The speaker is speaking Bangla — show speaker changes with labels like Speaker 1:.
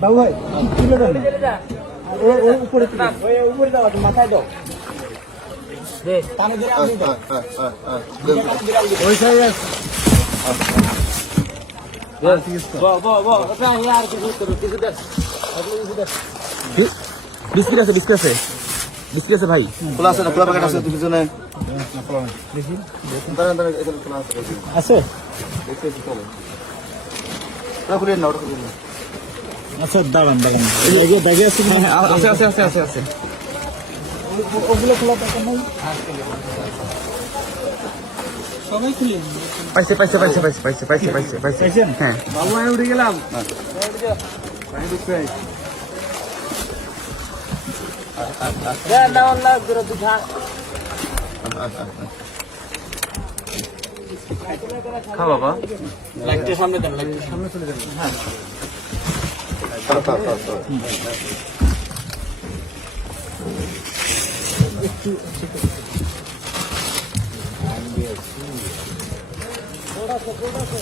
Speaker 1: বাবু আছে
Speaker 2: বিস্কিট আছে বিস্কিট আছে বিস্কিট আছে ভাই?
Speaker 3: খোলা আছে না? খোলা প্যাকেট আছে এখানে খোলা আছে।
Speaker 1: আচ্ছা দাঁড়ান দাঁড়ান। ব্যাগে আছে
Speaker 2: হ্যাঁ আছে আছে আছে আছে আছে।
Speaker 1: ওগুলো খোলা থাকে নাই?
Speaker 2: পাইছে পাইছে পাইছে পাইছে পাইছে পাইছে পাইছে পাইছে। হ্যাঁ।
Speaker 3: বাবু আমি উঠে গেলাম।
Speaker 2: খা বাবা।
Speaker 3: লাগছে সামনে দেন লাগছে
Speaker 1: সামনে। চলে যান হ্যাঁ। একটু ওটা তো ওটা তো